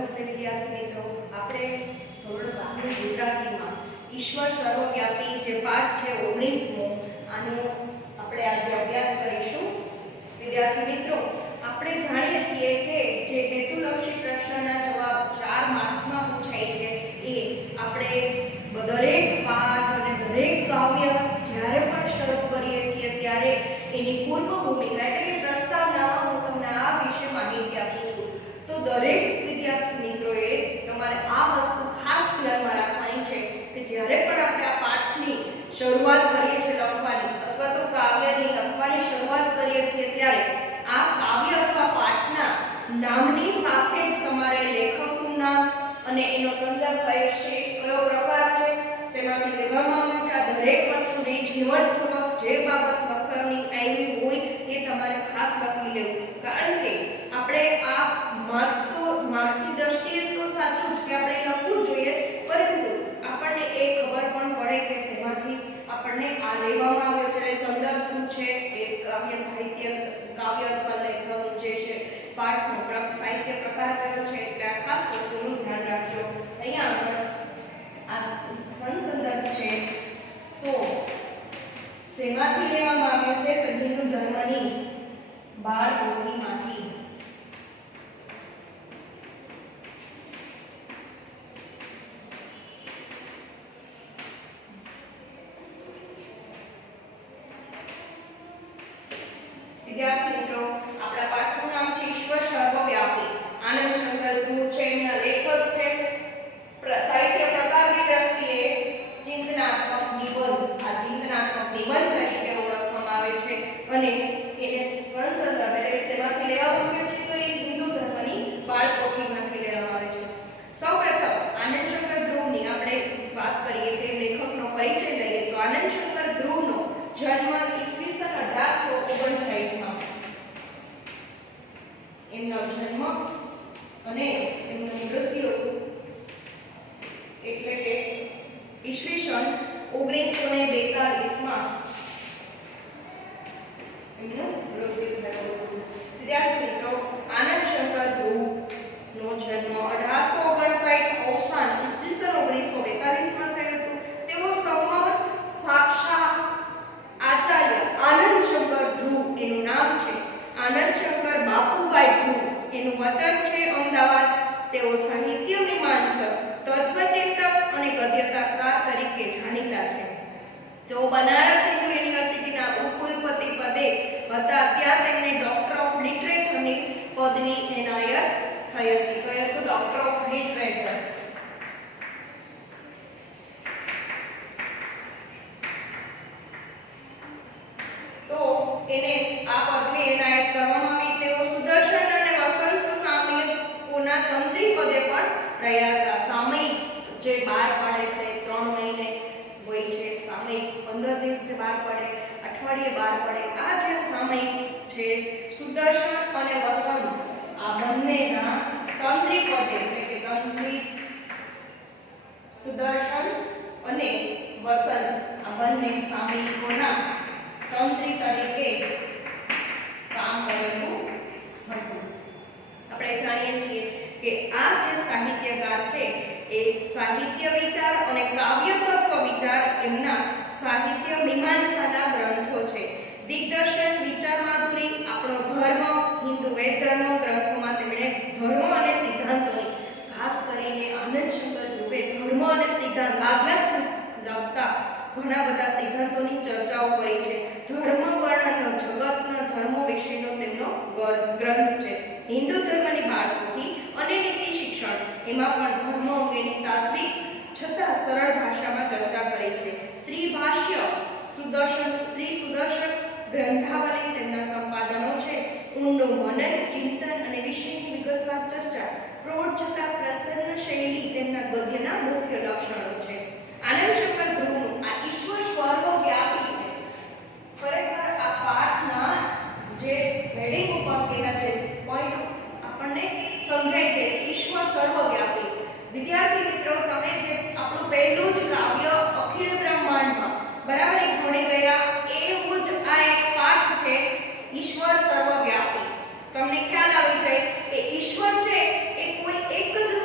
નમસ્તે વિદ્યાર્થી મિત્રો, આપણે ધોરણ 12 ગુજરાતીમાં ઈશ્વર સર્વવ્યાપી જે પાઠ છે 19મો આનો આપણે આજે અભ્યાસ કરીશું. વિદ્યાર્થી મિત્રો, આપણે જાણીએ છીએ કે જે હેતુલક્ષી પ્રશ્નના જવાબ 4 માર્ક્સમાં પૂછાય છે એ આપણે દરેક પાઠ અને દરેક કાવ્ય જ્યારે પણ શરૂ કરીએ છીએ ત્યારે એની પૂર્વ ભૂમિકા એટલે કે પ્રસ્તાવનામાં હું તમને આ વિશે માહિતી આપું છું. તો દરેક વિદ્યાર્થી મિત્રોએ તમારે આ વસ્તુ ખાસ ધ્યાનમાં રાખવાની છે કે જ્યારે પણ આપણે આ પાઠની શરૂઆત કરીએ છીએ લખવાની અથવા તો કાવ્યની લખવાની શરૂઆત કરીએ છીએ ત્યારે આ કાવ્ય અથવા પાઠના નામની સાથે જ તમારે લેખકનું નામ અને એનો સંદર્ભ કયો છે, કયો પ્રકાર છે, શેમાંથી લેવામાં આવ્યું છે, આ દરેક વસ્તુને ઝીણવટપૂર્વક જે બાબત લખવાની આવી હોય એ તમારે ખાસ લખી લેવું. કારણ કે આપણે આ માર્ક્સની દ્રષ્ટિએ તો સાચું જ કે આપણે લખવું જોઈએ, પરંતુ આપણને એ ખબર પણ પડે કે શેમાંથી આપણને આ લેવામાં આવ્યો છે, સંદર્ભ શું છે, એ કાવ્ય સાહિત્ય કાવ્ય અથવા લેખક જે છે પાઠનો સાહિત્ય પ્રકાર કયો છે, એટલે આ ખાસ વસ્તુનું ધ્યાન રાખજો. અહીંયા આગળ આ સંદર્ભ છે તો શેમાંથી લેવામાં આવ્યો છે તો હિન્દુ ધર્મની બાળ પોથીમાંથી. વિદ્યાર્થી મિત્રો, આપણા પાઠનું નામ છે ઈશ્વર સર્વવ્યાપી. આનંદ શંકર ધ્રુવ છે, એમના લેખક છે. સાહિત્ય પ્રકારની દ્રષ્ટિએ ચિંતનાત્મક નિબંધ, આ ચિંતનાત્મક નિબંધ તરીકે ઓળખવામાં આવે છે અને એને સંદર્ભ એટલે શેમાંથી લેવામાં આવ્યો છે તો એ હિન્દુ ધર્મની બાળ પોથીમાંથી લેવામાં આવે છે. સૌપ્રથમ આનંદ શંકર ધ્રુવની આપણે વાત કરીએ કે લેખકનો પરિચય લઈએ તો આનંદ શંકર ધ્રુવનો જન્મ ઈસવીસન 1859માં એમનો જન્મ અને એમનું મૃત્યુ એટલે કે ઈસવીસન 1942માં એમનું મૃત્યુ થયું હતું. વિદ્યાર્થી મિત્રો, આનંદ શંકર ધ્રુવનો જન્મ 1859, અવસાન ઈસવીસન 1942માં થયું હતું. તેઓ સમર્થ સાક્ષાત આચાર્ય આનંદ શંકર ધ્રુવ એનું નામ છે. આનંદ શંકર બાપુભાઈ ધ્રુવ એનું વતન છે અમદાવાદ. તેઓ સાહિત્ય મીમાંસક, તત્વચિંતક અને ગદ્યકાર તરીકે જાણીતા છે. તેઓ બનારસ હિન્દુ યુનિવર્સિટીના ઉપકુલપતિ પદે હતા. ત્યાં તેમને ડોક્ટર ઓફ લિટરેચરની પદવી એનાયત થઈ હતી. કયો હતો? Doctor of literature. તો એને આ પદવી એનાયત કરવામાં આવી. તેઓ સુદર્શન અને વસંત સામયિકોના તંત્રી પદે પણ રહ્યા હતા. સામયિક જે બહાર પડે છે 3 મહિને હોય છે, સામયિક 15 દિવસે બહાર પડે, અઠવાડિયે બહાર પડે, આ જે સામયિક છે સુદર્શન અને વસંત આ બંનેના તંત્રી પદે એટલે કે તંત્રી સુદર્શન અને વસંત આ બંને સામયિકોના તંત્રી તરીકે કામ કરેલું હતું. આપણે જાણીએ છીએ કે આ જે સાહિત્યકાર છે એ સાહિત્ય વિચાર અને કાવ્ય તત્વ વિચાર એમના સાહિત્ય મીમાંસાના ગ્રંથો છે. દિગ્દર્શન, વિચાર માધુરી, આપણો ધર્મ, હિન્દુ વેદ ધર્મ ગ્રંથોમાં તેમણે ધર્મ અને સિદ્ધાંતોની, ખાસ કરીને આનંદ શંકર ધ્રુવે ધર્મ અને સિદ્ધાંત આધ્યાત્મ લગતા ઘણા બધા સિદ્ધાંતોની ચર્ચાઓ કરી છે. ધર્મ વર્ણનનો, જગતના ધર્મો વિશેનો તેમનો ગ્રંથ છે. હિન્દુ ધર્મની બાળ પોથી અને નીતિ શિક્ષણ એમાં પણ ધર્મ અંગેની તાત્વિક છતાં સરળ ભાષામાં ચર્ચા કરી છે. શ્રી ભાષ્ય, શ્રી સુદર્શન ગ્રંથાવલી તેમના સંપાદનો છે. ઊંડું મનન, ચિંતન અને વિષયની વિગતવાર ચર્ચા, પ્રૌઢ છતાં પ્રસન્ન શૈલી તેમના ગદ્યના મુખ્ય લક્ષણો છે. આનંદ શંકર ધ્રુવનું આ ઈશ્વર સર્વવ્યાપી છે. ખરેખર આ પાઠના જે હેડિંગ ઉપર કેના છે પોઈન્ટ આપણને સમજાય છે ઈશ્વર સર્વવ્યાપી. વિદ્યાર્થી મિત્રો, તમે જે આપણું પહેલું જ કાવ્ય અખિલ બ્રહ્માંડમાં બરાબર એ ભણી ગયા એવું જ આ એક પાઠ છે ઈશ્વર સર્વવ્યાપી. તમને ખ્યાલ આવી જાય કે ઈશ્વર છે એ કોઈ એક જ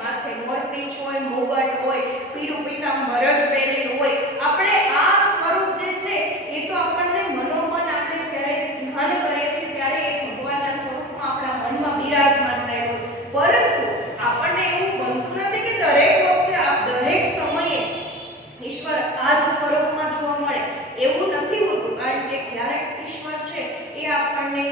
માથે મોરપીંછ હોય, મુગટ હોય, પીળું પીતાંબર જ પહેરેલું હોય, આપણે આ સ્વરૂપ જે છે એ તો આપણને મનોમન આપણે જ્યારે ધ્યાન કરીએ છીએ ત્યારે એ ભગવાનના સ્વરૂપમાં આપણા મનમાં બિરાજમાન થયેલું, પરંતુ આપણને એવું બનતું નથી કે દરેક વખતે દરેક સમયે ઈશ્વર આ જ સ્વરૂપમાં જોવા મળે, એવું નથી હોતું. કારણ કે ક્યારેક ઈશ્વર છે એ આપણને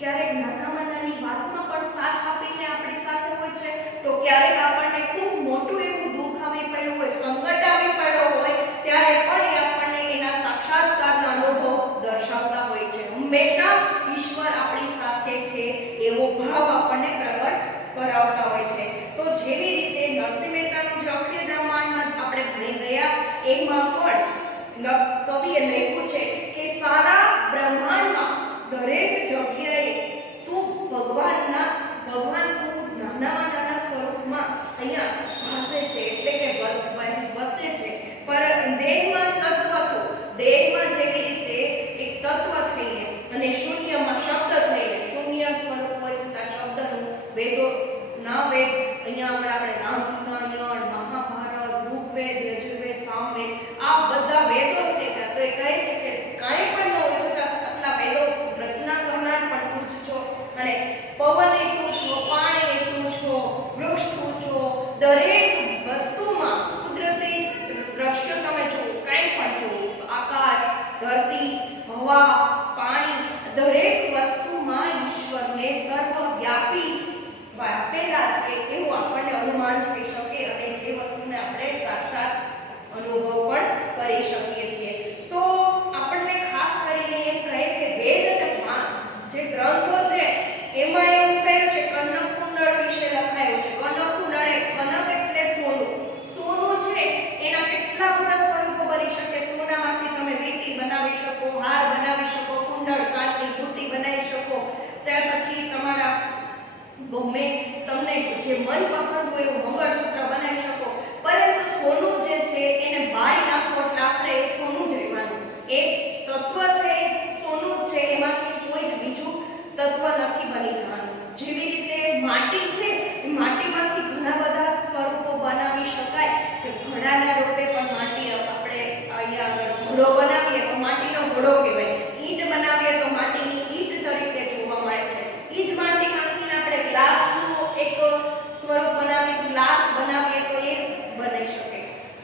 ક્યારેક નાનામાં નાની વાતમાં પણ સાથ આપીને આપણી સાથે હોય છે, તો ક્યારેક આપણને ખૂબ મોટું એવું દુઃખ આવી પડ્યું હોય, સંકટ આવી પડ્યો હોય, ત્યારે પણ એ આપણને એના સાક્ષાત્કારના અનુભવ દર્શાવતા હોય છે. હંમેશા ઈશ્વર આપણી સાથે છે એવો ભાવ આપણને પ્રગટ કરાવતા હોય છે. તો જેવી રીતે નરસિંહ મહેતાનું જે અખિલ બ્રહ્માંડમાં આપણે ભણી ગયા, એમાં પણ કવિએ લખ્યું છે કે સારા બ્રહ્માંડમાં દરેક જગ્યાએ તું ભગવાન તું નાના સ્વરૂપમાં અહીંયા ભાસે છે, એટલે કે વસે છે. પર દેહમાં તત્વ તો દેહમાં જેવી રીતે એક તત્વ થઈને અને શૂન્યમાં શબ્દ થઈને, શૂન્ય સ્વરૂપ હોય છતાં શબ્દનું વેદો ના વેદ, અહીંયા આગળ આપણે રામાયણ, મહાભારત, ઋગ્વેદ, યજુર્વેદ, સામવેદ આ બધા વેદો થઈ ગયા. તો એ કહે છે કે કાંઈ પણ ન હોય છતાં આટલા વેદો રચના કરનાર પણ તું જ છો, અને પવન એ તું છો, પાણી એ તું છો, વૃક્ષ તું છો. દરેક વસ્તુમાં કુદરતી દ્રશ્ય તમે જુઓ, કાંઈ પણ જુઓ, આકાશ, ધરતી, હવા, પાણી, દરેક વસ્તુમાં ઈશ્વરને સર્વવ્યાપી વાપેલા છે એવું આપણને અનુમાન થઈ શકે, અને જે વસ્તુને આપણે સાક્ષાત અનુભવ પણ કરી શકીએ છીએ. તો આપણને ખાસ કરીને એમ કહે કે વેદ અને જે ગ્રંથો છે એમાં એવું કહ્યું છે, કનક કુંડળ વિશે લખાયું છે. કનક કુંડળ, કનક એટલે સોનું. સોનું છે એના કેટલા બધા સ્વરૂપો બની શકે. સોનામાંથી તમે વીંટી બનાવી શકો, હાર બનાવી શકો, કુંડળ, કાનની બુટ્ટી બનાવી શકો, ત્યાર પછી તમારા ગમે તમને જે મનપસંદ હોય એવું મંગળસૂત્ર બનાવી શકો. પરંતુ સોનું જે છે એને બાળી નાખો એટલે આખરે એ સોનું જ રહેવાનું. એક તત્વ છે એ સોનું જ છે, એમાંથી કોઈ જ બીજું તત્વ નથી બની જવાનું. જેવી રીતે માટી છે, માટીમાંથી ઘણા બધા સ્વરૂપો બનાવી શકાય. કે ઘડાના રૂપે પણ માટી, આપણે અહીંયા આગળ ઘડો બનાવીએ તો માટીનો ઘડો કહેવાય, ઈંટ બનાવીએ તો માટીની ઈંટ તરીકે જોવા મળે છે. ઈ જ માટીમાંથી આપણે ગ્લાસનું એક સ્વરૂપ બનાવીએ, ગ્લાસ બનાવીએ તો એ બની શકે.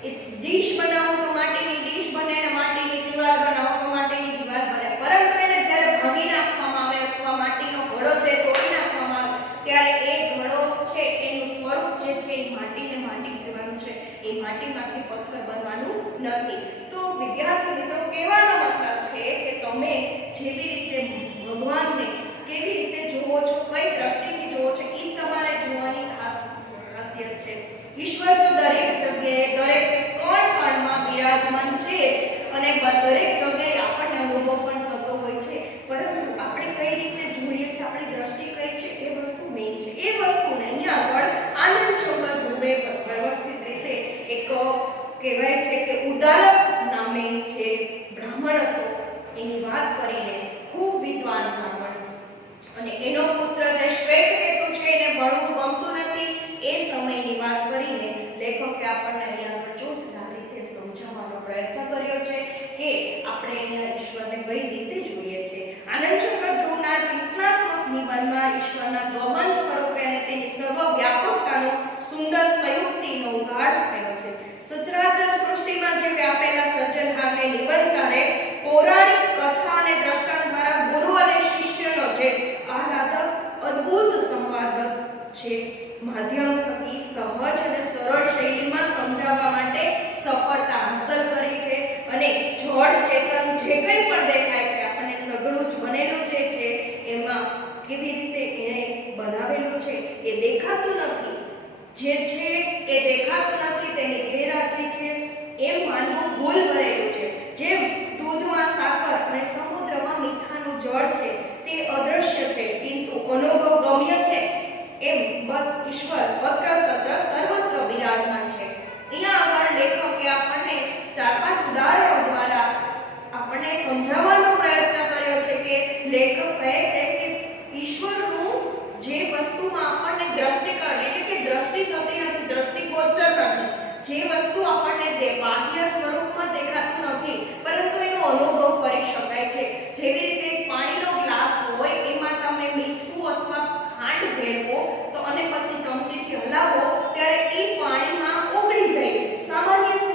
એ ડીશ બનાવો તો માટીની ડીશ બને, અને માટીની દીવાલ બનાવો તો માટીની દીવાલ બને. પરંતુ એને જ્યારે ભાંગી નાખવામાં આવે અથવા માટીનો ઘડો છે તોડી નાખવામાં આવે, ત્યારે એ ઘડો છે એનું સ્વરૂપ જે છે એ માટીને માટી જેવાનું છે, એ માટીમાંથી પથ્થર બનવાનું નથી. તો વિદ્યાર્થી મિત્રો, કહેવાનો મતલબ છે કે તમે જેવી રીતે ભગવાનને કેવી રીતે જોવો છો, કઈ દ્રષ્ટિથી જોવો છો, એ તમારે જોવાની ખાસિયત છે. ઈશ્વર તો દરેક જગ્યાએ, દરેક કણમાં બિરાજમાન છે જ, અને દરેક જગ્યાએ આપણને અનુભવ પણ થતો હોય છે. પરંતુ આપણે કઈ રીતે જોઈએ છે, આપણી દ્રષ્ટિ કઈ છે, એ વસ્તુ મેઇન છે. એ વસ્તુને અહીંયા આગળ આનંદ શંકર ધ્રુવે વ્યવસ્થિત રીતે એક કહેવાય છે કે ઉદાલક નામે જે બ્રાહ્મણ હતો એની વાત કરીને, ખૂબ વિદ્વાન બ્રાહ્મણ, અને એનો પુત્ર જે શ્વેતકેતુ છે એને ભણવું ગમતું નથી, એ સમયની વાત કરીને લેખકે આપણને અહીંયા આગળ જોરદાર રીતે સમજાવવાનો પ્રયત્ન કર્યો છે કે આપણે અહીંયા ઈશ્વરને કઈ રીતે જોઈએ છે. આનંદ શંકર ધ્રુવના ચિંતનાત્મક નિબંધમાં ઈશ્વરના ગહન સ્વરૂપે અને તેની સર્વવ્યાપકતાનો સુંદર સંયુક્તિનો ઉઘાડ થયો છે. સચરાચર સૃષ્ટિમાં જે વ્યાપેલા સર્જનહારને નિબંધકારે પૌરાણિક કથા અને દ્રષ્ટાંત દ્વારા ગુરુ અને શિષ્યનો જે આહલાદક અદ્ભુત સંવાદ છે માધ્યમ થકી સહજ અને સરળ શૈલીમાં સમજાવવા માટે સફળતા હાંસલ કરી છે. અને જળ ચેતન જે કંઈ પણ દેખાય છે, આપણને સઘળું જ બનેલું જે છે એમાં કેવી રીતે એને બનાવેલું છે એ દેખાતું નથી, જે છે એ દેખાતું નથી, તેની ગેરહાજરી છે એમ માનવું ભૂલ ભરેલું છે. જેમ દૂધમાં સાકર અને સમુદ્રમાં મીઠાનું જળ છે તે અદ્રશ્ય છે પરંતુ અનુભવ ગમ્ય છે, એમ બસ ઈશ્વર અત્ર તત્ર સર્વત્ર બિરાજમાન છે. અહીંયા આગળ લેખકે આપણને 4-5 ઉદાહરણો દ્વારા આપણને સમજાવવાનો પ્રયત્ન કર્યો છે કે લેખક કહે છે કે ઈશ્વરનું જે વસ્તુમાં આપણને દ્રષ્ટિકરણ એટલે કે દ્રષ્ટિ થતી જે વસ્તુ આપણને બાહ્ય સ્વરૂપમાં દેખાતું નથી પરંતુ એનો અનુભવ કરી શકાય છે, જેવી રીતે પાણીનો ગ્લાસ હોય એમાં તમે મીઠું અથવા ખાંડ ભેળવો તો અને પછી ચમચીથી હલાવો ત્યારે એ પાણીમાં ઓગળી જાય છે, સામાન્ય છે।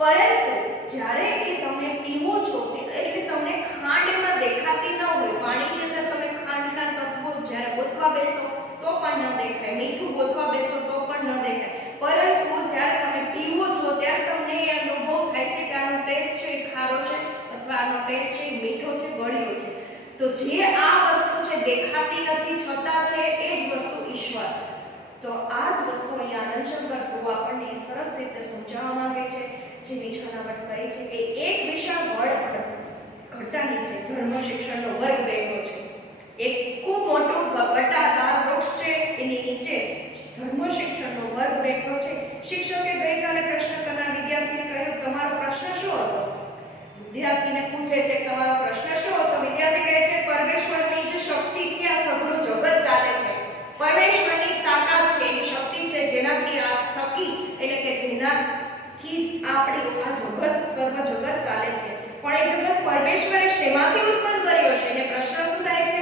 પરંતુ જ્યારે એ તમે પીવો છો એટલે તમને ખાંડ એમાં દેખાતી ન હોય, પાણીની અંદર તમે ખાંડના તત્વો જ્યારે ગોતવા બેસો તો પણ ન દેખાય, મીઠું ગોતવા બેસો તો પણ ન દેખાય, પરંતુ જ્યારે તમે પીવો છો ત્યારે તમને એ અનુભવ થાય છે કે આનો ટેસ્ટ છે એ ખારો છે અથવા આનો ટેસ્ટ છે એ મીઠો છે, ગળ્યો છે। તો જે આ વસ્તુ છે દેખાતી નથી છતાં છે એ જ વસ્તુ ઈશ્વર। તો આ જ વસ્તુ અહીંયા આનંદશંકર પ્રભુ આપણને સરસ રીતે સમજાવવા માંગે છે, જેની છણાવટ કરી છે કે એક વિશાળ વડ ઘટા નીચે ધર્મ શિક્ષણનો વર્ગ બેઠો છે। એક ખૂબ મોટું ઘટાદાર વૃક્ષ છે, એની નીચે ધર્મ શિક્ષણનો વર્ગ બેઠો છે। શિક્ષકે ગઈકાલે પ્રશ્ન કરનાર વિદ્યાર્થીને કહ્યું, તમારો પ્રશ્ન શું હતો? વિદ્યાર્થીને પૂછે છે તમારો પ્રશ્ન શું હતો? વિદ્યાર્થી કહે છે, પરમેશ્વરની જ શક્તિથી આ સઘળું જગત ચાલે છે। પરમેશ્વરની તાકાત છે, એની શક્તિ છે, જેનાથી આ થકી એટલે કે જેનાથી જ આપણી આ જગત સર્વ જગત ચાલે છે। પણ એ જગત પરમેશ્વરે શેમાંથી ઉત્પન્ન કર્યો છે? એને પ્રશ્ન શું થાય છે?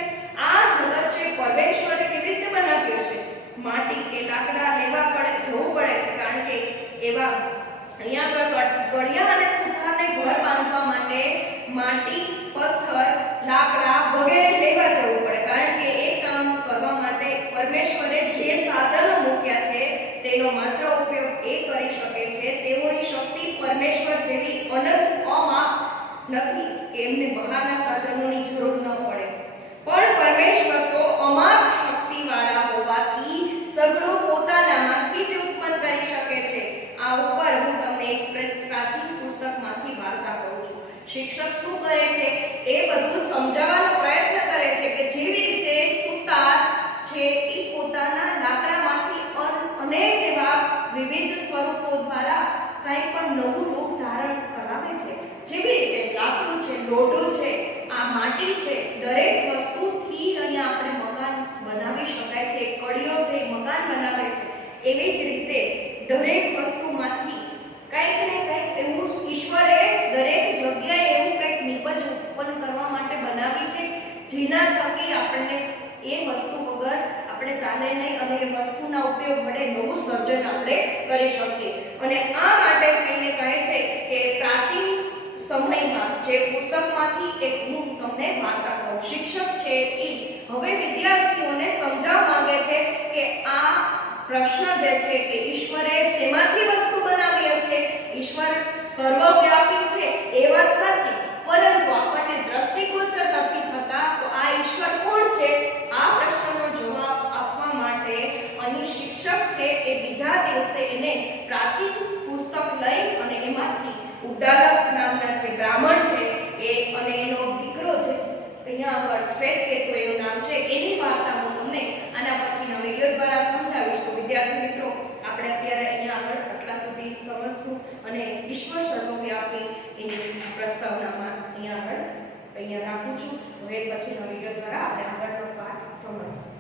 આ જગત છે પરમેશ્વરે કેવી રીતે બનાવ્યો છે? માટી કે લાકડા લેવા જવું પડે છે, કારણ કે એવા અહીંયા આગળ ગળિયા અને સુથારને ઘર બાંધવા માટે માટી, પથ્થર, લાકડા વગેરે લેવા જવું પડે, કારણ કે એ કામ કરવા માટે પરમેશ્વરે જે સાધનો મૂક્યા છે તેનો માત્ર ઉપયોગ એ કરી શકે છે। તેઓની શક્તિ પરમેશ્વર જેવી અનંત અમાપ નથી કે એમને બહારના સાધનોની જરૂર ન પડે, પણ પરમેશ્વર તો અમાપ શક્તિવાળા હોવાથી સઘળું પોતાનામાંથી જ ઉત્પન્ન કરી શકે છે। આ ઉપર હું તમને એક પ્રાચીન પુસ્તકમાંથી વાર્તા કહું છું। શિક્ષક શું કરે છે એ બધું સમજાવવાનો પ્રયત્ન કરે છે કે જેવી રીતે સુતાર છે એ પોતાના લાકડામાંથી અનેક એવા વિવિધ સ્વરૂપો દ્વારા કંઈ પણ નવું રૂપ ધારણ કરાવે છે, જેવી રીતે લાકડું છે, લોઢું છે, આ માટી છે, દરેક વસ્તુથી અહીંયા આપણે મકાન બનાવી શકાય છે, કડીઓ છે મકાન બનાવે છે, એવી જ રીતે દરેક વસ્તુમાંથી કંઈક ને કંઈક એવું ઈશ્વરે દરેક જગ્યાએ એવું કંઈક નિપજ ઉત્પન્ન કરવા માટે બનાવી છે, જેના થકી આપણને એ વસ્તુ વગર આપણે ચાલે નહીં અને એ વસ્તુના ઉપયોગ વડે નવું સર્જન આપણે કરી શકીએ। અને આ માટે થઈને કહે છે કે પ્રાચીન સમયમાં જે પુસ્તકમાંથી એક હું તમને વાર્તા કહું। શિક્ષક છે એ હવે વિદ્યાર્થીઓને સમજાવવા માંગે છે કે આ પ્રશ્ન જે છે કે ઈશ્વરે શેમાંથી વસ્તુ બનાવી હશે? ઈશ્વર સર્વવ્યાપી છે એ વાત સાચી, પરંતુ આપણને દ્રષ્ટિગોચર નથી થતા, તો આ ઈશ્વર કોણ છે? આ પ્રશ્નનો જવાબ આપવા માટે અહીં શિક્ષક છે એ બીજા દિવસે એને પ્રાચીન પુસ્તક લઈ અને એમાંથી ઉદ્દાલક નામના જે બ્રાહ્મણ છે એ અને એનો દીકરો છે, અહીંયા આગળ શ્વેતકેતુ એનું નામ છે, એની વાર્તા હું તમને આના પછીના વિડિયો દ્વારા સમજાવીશ। તો વિદ્યાર્થી મિત્રો, આપણે અત્યારે અહીંયા આગળ આટલા સુધી સમજશું અને ઈશ્વર સર્વવ્યાપી એની પ્રસ્તાવનામાં અહીંયા રાખું છું। હવે પછીના વિડિયો દ્વારા આપણે આગળનો પાઠ સમજશું।